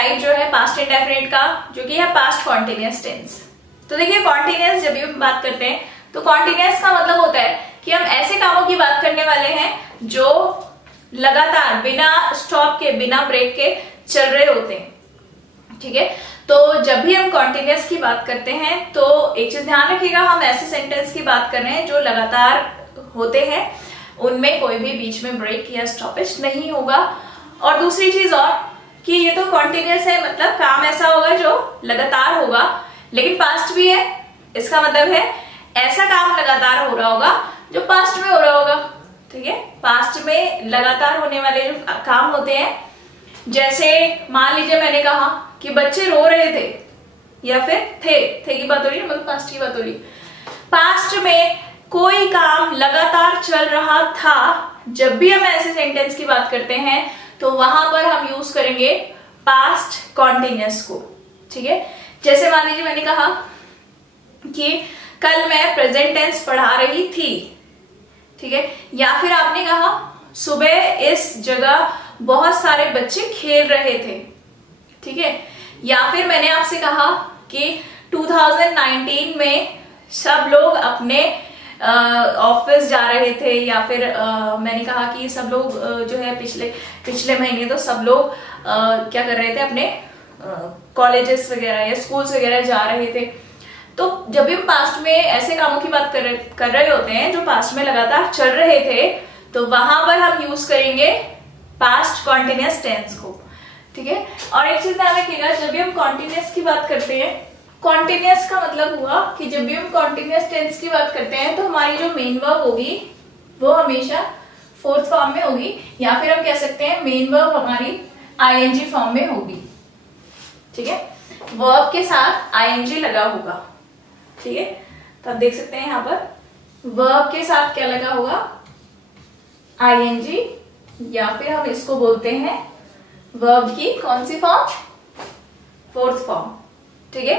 Type जो है past indefinite का, जो कि है पास्ट कॉन्टिन्यूअस टेंस। तो देखिए कॉन्टिन्यूअस जब भी हम बात करते हैं तो कॉन्टिन्यूअस का मतलब होता है कि हम ऐसे कामों की बात करने वाले हैं जो लगातार बिना स्टॉप के, बिना ब्रेक के चल रहे होते हैं, ठीक है। तो जब भी हम कॉन्टिन्यूअस की बात करते हैं तो एक चीज ध्यान रखिएगा, हम ऐसे सेंटेंस की बात कर रहे हैं जो लगातार होते हैं, उनमें कोई भी बीच में ब्रेक या स्टॉपेज नहीं होगा। और दूसरी चीज और कि ये तो कॉन्टिन्यूअस है, मतलब काम ऐसा होगा जो लगातार होगा, लेकिन पास्ट भी है। इसका मतलब है ऐसा काम लगातार हो रहा होगा जो पास्ट में हो रहा होगा, ठीक है। पास्ट में लगातार होने वाले जो काम होते हैं, जैसे मान लीजिए मैंने कहा कि बच्चे रो रहे थे, या फिर थे की बात हो रही है, मतलब पास्ट की बात हो रही है। पास्ट में कोई काम लगातार चल रहा था, जब भी हम ऐसे सेंटेंस की बात करते हैं तो वहां पर हम यूज करेंगे पास्ट कॉन्टिन्यूअस को, ठीक है। जैसे मान लीजिए मैंने कहा कि कल मैं प्रेजेंट टेंस पढ़ा रही थी, ठीक है। या फिर आपने कहा सुबह इस जगह बहुत सारे बच्चे खेल रहे थे, ठीक है। या फिर मैंने आपसे कहा कि 2019 में सब लोग अपने ऑफिस जा रहे थे, या फिर मैंने कहा कि सब लोग जो है पिछले महीने तो सब लोग क्या कर रहे थे, अपने कॉलेजेस वगैरह या स्कूल्स वगैरह जा रहे थे। तो जब भी हम पास्ट में ऐसे कामों की बात कर रहे होते हैं जो पास्ट में लगातार चल रहे थे, तो वहां पर हम यूज करेंगे पास्ट कॉन्टिन्यूअस टेंस को, ठीक है। और एक चीज ध्यान रखिएगा, जब भी हम कॉन्टिन्यूअस की बात करते हैं, कॉन्टिन्यूअस का मतलब हुआ कि जब भी हम कॉन्टिन्यूअस टेंस की बात करते हैं तो हमारी जो मेन वर्ब होगी वो हमेशा फोर्थ फॉर्म में होगी, या फिर हम कह सकते हैं मेन वर्ब हमारी आईएनजी फॉर्म में होगी, ठीक है। वर्ब के साथ आईएनजी लगा होगा, ठीक है। तो आप देख सकते हैं यहाँ पर वर्ब के साथ क्या लगा होगा, आईएनजी, या फिर हम इसको बोलते हैं वर्ब की कौन सी फॉर्म, फोर्थ फॉर्म, ठीक है।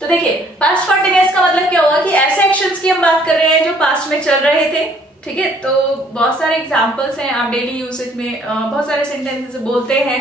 तो देखिए पास्ट कॉन्टिन्यूअस का मतलब क्या होगा कि ऐसे एक्शंस की हम बात कर रहे हैं जो पास्ट में चल रहे थे, ठीक है। तो बहुत सारे एग्जांपल्स हैं, आप डेली यूसेज में बहुत सारे सेंटेंसेस बोलते हैं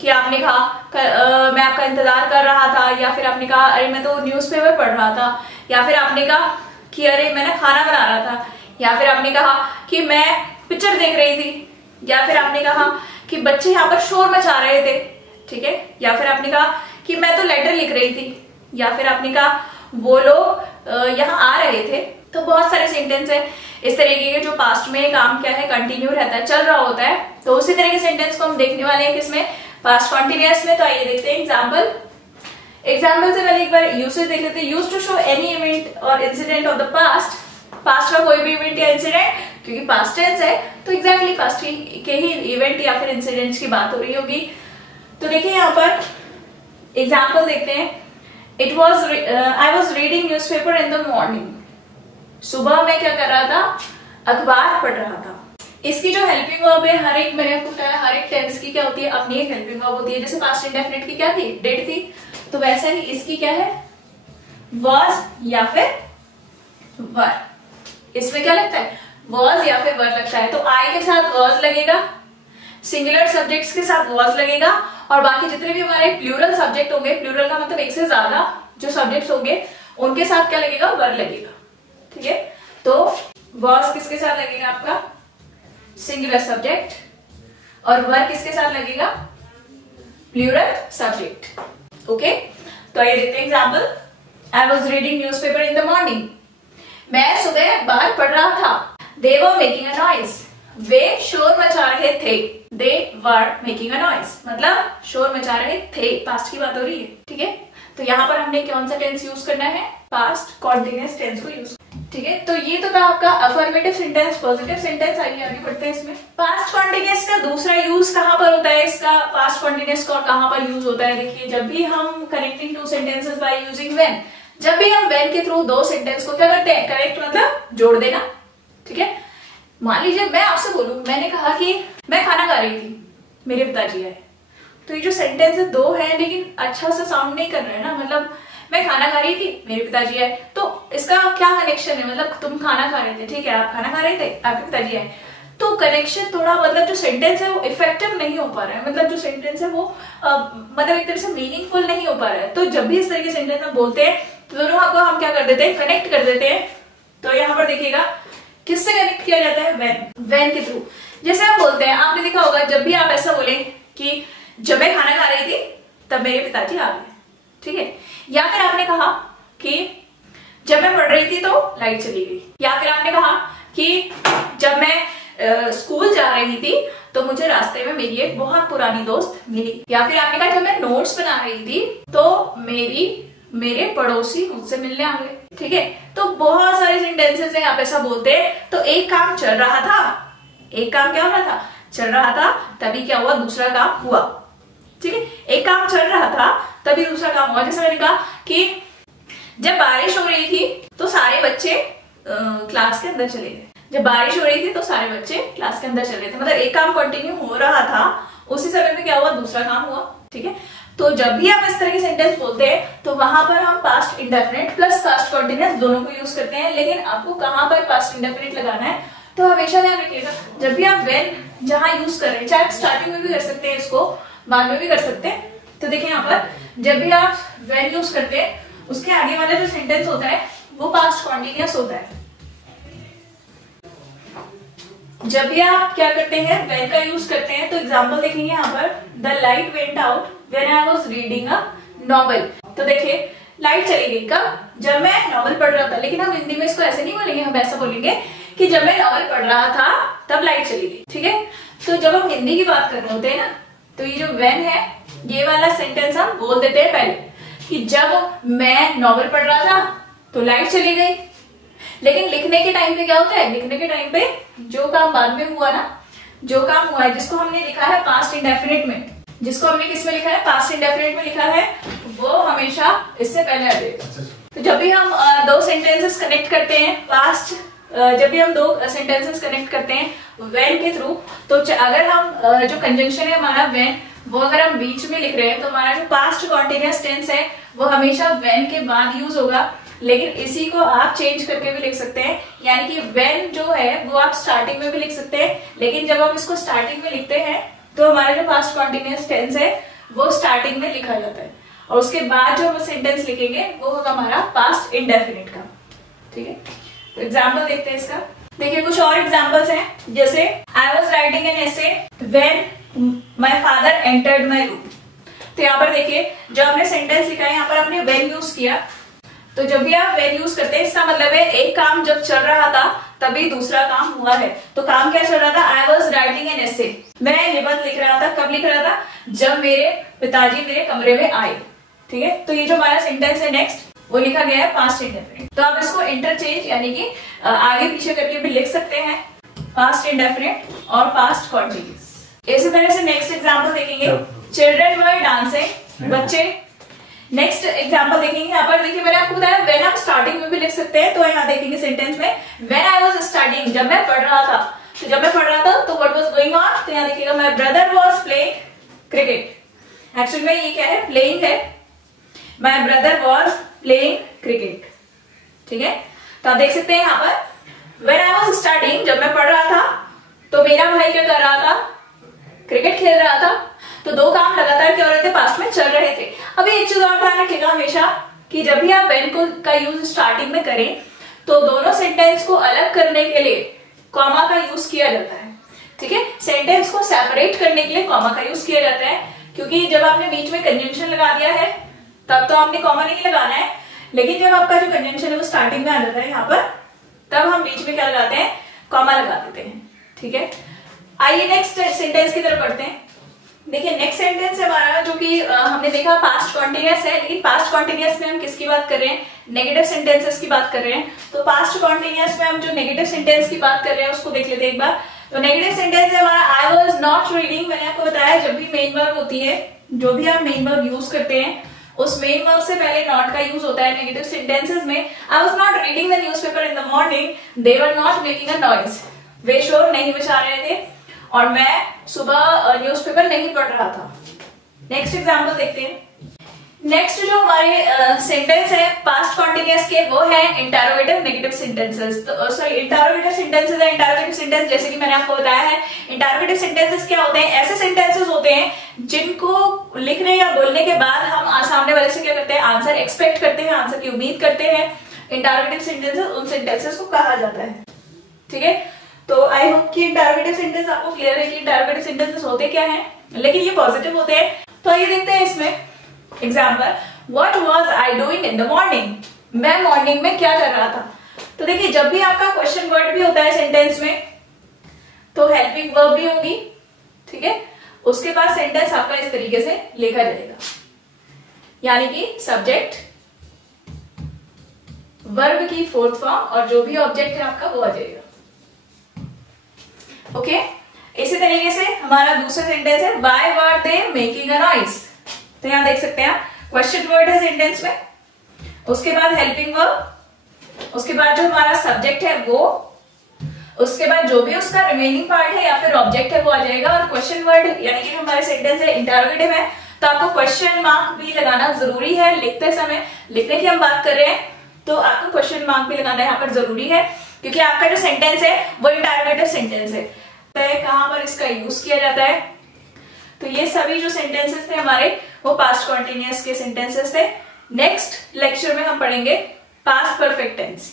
कि आपने कहा मैं आपका इंतजार कर रहा था, या फिर आपने कहा अरे मैं तो न्यूज़पेपर पढ़ रहा था, या फिर आपने कहा कि अरे मैंने खाना बना रहा था, या फिर आपने कहा कि मैं पिक्चर देख रही थी, या फिर आपने कहा कि बच्चे यहाँ पर शोर मचा रहे थे, ठीक है। या फिर आपने कहा कि मैं तो लेटर लिख रही थी, या फिर आपने कहा वो लोग यहाँ आ रहे थे। तो बहुत सारे सेंटेंस है इस तरीके के जो पास्ट में काम क्या है, कंटिन्यू रहता है, चल रहा होता है। तो उसी तरह के सेंटेंस को हम देखने वाले हैं किसमें, पास्ट कॉन्टिन्यूअस में। तो आइए देखते हैं एग्जाम्पल से पहले एक बार यूसेज देख लेते हैं। Use to show any event or incident of the past, past का कोई भी इवेंट या इंसिडेंट, क्योंकि पास्ट टेंस है तो एग्जैक्टली पास्ट के ही इवेंट या फिर इंसिडेंट्स की बात हो रही होगी। तो देखिए यहाँ पर एग्जाम्पल देखते हैं। I was reading newspaper in the morning. सुबह मैं क्या कर रहा था, अखबार पढ़ रहा था। इसकी जो हेल्पिंग वर्ब है, हर एक मैंने आपको बताया हर एक टेंस की क्या होती है, अपनी एक हेल्पिंग वर्ब होती है। जैसे पास्ट इंडेफिनिट की क्या थी, डिड थी, तो वैसे ही इसकी क्या है, was या फिर were। इसमें क्या लगता है, was या फिर were लगता है। तो I के साथ was लगेगा, सिंगुलर सब्जेक्ट्स के साथ was लगेगा, और बाकी जितने भी हमारे प्लूरल सब्जेक्ट होंगे, प्लूरल का मतलब एक से ज्यादा जो सब्जेक्ट्स होंगे, उनके साथ क्या लगेगा, वर लगेगा, ठीक है। तो was किसके साथ लगेगा आपका, सिंगुलर सब्जेक्ट, और वर किसके साथ लगेगा, प्लूरल सब्जेक्ट, ओके। तो आइए देखते हैं example. I was reading newspaper in the morning. मैं सुबह अखबार पढ़ रहा था। They were making a noise. वे शोर मचा रहे थे। They were making a noise, मतलब शोर मचा रहे थे, पास्ट की बात हो रही है, ठीक है। तो यहाँ पर हमने कौन सा टेंस यूज करना है, पास्ट कॉन्टिन्यूअस टेंस को यूज, ठीक है। तो ये तो था आपका अफर्मेटिव सेंटेंस, पॉजिटिव सेंटेंस। आइए आगे बढ़ते हैं इसमें। पास्ट कॉन्टिन्यूअस का दूसरा यूज कहाँ पर होता है, इसका पास्ट कॉन्टिन्यूअस का और कहाँ पर यूज होता है। देखिए जब भी हम connecting two sentences by using when, जब भी हम व्हेन के थ्रू दो सेंटेंस को क्या करते हैं, कनेक्ट मतलब जोड़ देना, ठीक है। मान लीजिए मैं आपसे बोलूं, मैंने कहा कि मैं खाना खा रही थी, मेरे पिताजी आए, तो ये जो सेंटेंस है दो है लेकिन अच्छा सा साउंड नहीं कर रहे हैं ना, मतलब मैं खाना खा रही थी, मेरे पिताजी आए, तो इसका क्या कनेक्शन है, मतलब तुम खाना खा रहे थे, ठीक है, आप खाना खा रहे थे, आपके पिताजी आए, तो कनेक्शन थोड़ा मतलब जो सेंटेंस है वो इफेक्टिव नहीं हो पा रहा है, मतलब जो सेंटेंस है वो मतलब एक तरह से मीनिंगफुल नहीं हो पा रहा है। तो जब भी इस तरह के सेंटेंस हम बोलते हैं तो दोनों को हम क्या कर देते हैं, कनेक्ट कर देते हैं। तो यहाँ पर देखिएगा किससे कनेक्ट किया जाता है, व्हेन के थ्रू। जैसे हम बोलते हैं, आपने देखा होगा जब भी आप ऐसा बोले कि जब मैं खाना खा रही थी तब मेरे पिताजी आ गए, ठीक है। या फिर आपने कहा कि जब मैं पढ़ रही थी तो लाइट चली गई। या फिर आपने कहा कि जब मैं स्कूल जा रही थी तो मुझे रास्ते में मेरी एक बहुत पुरानी दोस्त मिली। या फिर आपने कहा जब मैं नोट्स बना रही थी तो मेरे पड़ोसी मुझसे मिलने आ गए, ठीक है। तो बहुत सारे सेंटेंसेस हैं, आप ऐसा बोलते हैं। तो एक काम चल रहा था, एक काम क्या हो रहा था, चल रहा था, तभी क्या हुआ, दूसरा काम हुआ, ठीक है। एक काम चल रहा था तभी दूसरा काम हुआ। जैसे मैंने कहा कि जब बारिश हो रही थी तो सारे बच्चे क्लास के अंदर चले गए। जब बारिश हो रही थी तो सारे बच्चे क्लास के अंदर चले गए थे, मतलब एक काम कंटिन्यू हो रहा था, उसी समय में क्या हुआ, दूसरा काम हुआ, ठीक है। तो जब भी आप इस तरह के सेंटेंस बोलते हैं तो वहां पर हम past indefinite plus past continuous दोनों को यूज करते हैं। लेकिन आपको कहां पर पास्ट इंडेफिनिट लगाना है तो हमेशा ध्यान रखिएगा, जब भी आप व्हेन जहां यूज कर रहे हैं, चाहे आप स्टार्टिंग में भी कर सकते हैं, इसको बाद में भी कर सकते हैं। तो देखिए यहाँ पर जब भी आप व्हेन यूज करते हैं उसके आगे वाला जो सेंटेंस होता है वो पास्ट कॉन्टिन्यूअस होता है। जब भी आप क्या करते हैं, व्हेन का यूज करते हैं, तो एग्जांपल देखेंगे यहाँ पर, the light went out when I was reading a novel. तो देखिए लाइट चली गई कब, जब मैं नॉवेल पढ़ रहा था। लेकिन हम हिंदी में इसको ऐसे नहीं बोलेंगे, हम ऐसा बोलेंगे कि जब मैं नॉवेल पढ़ रहा था तब लाइट चली गई, ठीक है। तो जब हम हिंदी की बात कर रहे होते हैं ना, तो ये जो व्हेन है ये वाला सेंटेंस हम बोल देते हैं पहले कि जब मैं नॉवेल पढ़ रहा था तो लाइट चली गई। लेकिन लिखने के टाइम पे क्या होता है, लिखने के टाइम पे जो काम बाद में हुआ ना, जो काम हुआ है, जिसको हमने लिखा है पास्ट इंडेफिनिट में, जिसको हमने किस में लिखा है, पास्ट इंडेफिनिट में लिखा है, वो हमेशा इससे पहले आ जाएगा। तो जब भी हम दो सेंटेंसेस कनेक्ट करते हैं पास्ट, जब भी हम दो सेंटेंसेस कनेक्ट करते हैं व्हेन के थ्रू, तो अगर हम जो कंजंक्शन है हमारा व्हेन, वो अगर हम बीच में लिख रहे हैं तो हमारा जो पास्ट कॉन्टिन्यूअस टेंस है वो हमेशा व्हेन के बाद यूज होगा। लेकिन इसी को आप चेंज करके भी लिख सकते हैं, यानी कि व्हेन जो है वो आप स्टार्टिंग में भी लिख सकते हैं। लेकिन जब आप इसको स्टार्टिंग में लिखते हैं तो हमारा जो पास्ट कॉन्टिन्यूअस टेंस है वो स्टार्टिंग में लिखा जाता है, और उसके बाद जो हम सेंटेंस लिखेंगे वो होगा हमारा पास्ट इंडेफिनिट का, ठीक है। तो एग्जाम्पल देखते हैं इसका। देखिए कुछ और एग्जाम्पल्स हैं, जैसे I was writing an essay when my father entered my room. तो यहाँ पर देखिए जो हमने सेंटेंस लिखा है, यहाँ पर हमने व्हेन यूज किया। तो जब भी आप व्हेन यूज करते हैं इसका मतलब है एक काम जब चल रहा था तभी दूसरा काम हुआ है। तो काम क्या चल रहा था, I was writing an essay, मैं निबंध लिख रहा था। कब लिख रहा था, जब मेरे पिताजी मेरे कमरे में आए, ठीक है। तो ये जो हमारा सेंटेंस है नेक्स्ट, वो लिखा गया है पास्ट इंडेफिनिट। तो आप इसको इंटरचेंज यानी कि आगे पीछे करके भी लिख सकते हैं, पास्ट इंडेफिनिट और पास्ट कॉन्टिन्यूअस। इसी तरह से नेक्स्ट एग्जांपल देखेंगे, चिल्ड्रन वर डांसिंग, बच्चे। नेक्स्ट एग्जांपल देखेंगे, यहाँ पर देखिए मैंने आपको बताया व्हेन आप स्टार्टिंग में भी लिख सकते हैं। तो यहाँ देखेंगे सेंटेंस में, व्हेन आई वाज स्टडीइंग, जब मैं पढ़ रहा था। तो जब मैं पढ़ रहा था तो व्हाट वाज गोइंग ऑन, तो यहाँ देखिएगा my brother was playing cricket. Actually में ये क्या है, प्लेइंग है, my brother was playing cricket, ठीक है। तो आप देख सकते हैं यहाँ पर व्हेन आई वाज स्टडीइंग, जब मैं पढ़ रहा था तो मेरा भाई क्या कर रहा था, क्रिकेट खेल रहा था। तो दो काम लगातार क्या हो रहे थे, पास्ट में चल रहे थे। अभी एक चीज और ध्यान रखिएगा हमेशा कि जब भी आप व्हेन को का यूज स्टार्टिंग में करें तो दोनों सेंटेंस को अलग करने के लिए कॉमा का यूज किया जाता है, ठीक है। सेंटेंस को सेपरेट करने के लिए कॉमा का यूज किया जाता है, क्योंकि जब आपने बीच में कंजंक्शन लगा दिया है तब तो आपने कॉमा नहीं लगाना है। लेकिन जब आपका जो कंजंक्शन है वो स्टार्टिंग में आ जाता है यहाँ पर, तब हम बीच में क्या लगाते हैं, कॉमा लगा देते हैं, ठीक है। आइए नेक्स्ट सेंटेंस की तरफ बढ़ते हैं। देखिए नेक्स्ट सेंटेंस है हमारा, जो कि हमने देखा पास्ट कॉन्टिन्यूअस है। लेकिन पास्ट कॉन्टिन्यूअस में हम किसकी बात कर रहे हैं, नेगेटिव सेंटेंसेस की बात कर रहे हैं। तो पास्ट कॉन्टिन्यूअस में हम जो नेगेटिव सेंटेंस की बात कर रहे हैं उसको देख लेते हैं एक बार। तो नेगेटिव सेंटेंस है हमारा, आई वाज नॉट रीडिंग। मैंने आपको बताया जब भी मेन वर्ब होती है, जो भी आप मेन वर्ब यूज करते हैं उस मेन वर्ब से पहले नॉट का यूज होता है नेगेटिव सेंटेंसेस में। I was not reading the newspaper in the morning, they were not making a noise. वे शोर नहीं मचा रहे थे और मैं सुबह न्यूज़पेपर नहीं पढ़ रहा था। नेक्स्ट एग्जांपल देखते हैं। नेक्स्ट जो हमारे सेंटेंस है पास्ट कॉन्टिन्यूअस के, वो है इंटरोगेटिव नेगेटिव सेंटेंसेस। तो सॉरी, इंटरोगेटिव सेंटेंसेस है। इंटरोगेटिव सेंटेंस जैसे कि मैंने आपको बताया है, इंटरोगेटिव सेंटेंसेस क्या होते हैं? ऐसे सेंटेंसेस होते हैं जिनको लिखने या बोलने के बाद हम सामने वाले से क्या करते हैं? आंसर एक्सपेक्ट करते हैं, आंसर की उम्मीद करते हैं। इंटरोगेटिव सेंटेंसेस उन सेंटेंसेस को कहा जाता है। ठीक है, तो आई होप कि इंटरोगेटिव सेंटेंस आपको क्लियर है कि इंटरोगेटिव सेंटेंसेस होते क्या हैं, लेकिन ये पॉजिटिव होते हैं। तो आइए देखते हैं इसमें example. What was I doing in the morning? मैं मॉर्निंग में क्या कर रहा था? तो देखिए, जब भी आपका क्वेश्चन वर्ड भी होता है सेंटेंस में, तो हेल्पिंग वर्ब भी होगी। ठीक है, उसके बाद सेंटेंस आपका इस तरीके से लिखा जाएगा, यानी कि सब्जेक्ट, वर्ब की फोर्थ फॉर्म और जो भी ऑब्जेक्ट है आपका वो आ जाएगा। ओके, इसी तरीके से हमारा दूसरा सेंटेंस है why were they making a noise. तो यहां देख सकते हैं आप, क्वेश्चन वर्ड है सेंटेंस में, उसके बाद हेल्पिंग वर्ब, उसके बाद जो हमारा सब्जेक्ट है वो, उसके बाद जो भी उसका रिमेनिंग पार्ट है या फिर ऑब्जेक्ट है वो आ जाएगा। और क्वेश्चन वर्ड यानी कि हमारे सेंटेंस है इंटरोगेटिव है, तो आपको क्वेश्चन मार्क भी लगाना जरूरी है लिखते समय। लिखने की हम बात कर रहे हैं तो आपको क्वेश्चन मार्क भी लगाना यहाँ पर जरूरी है, क्योंकि आपका जो सेंटेंस है वो इंटरोगेटिव सेंटेंस है। कहां पर इसका यूज किया जाता है? तो ये सभी जो सेंटेंसेस थे हमारे वो पास्ट कॉन्टिन्यूअस के सेंटेंसेस थे। नेक्स्ट लेक्चर में हम पढ़ेंगे पास्ट परफेक्ट टेंस।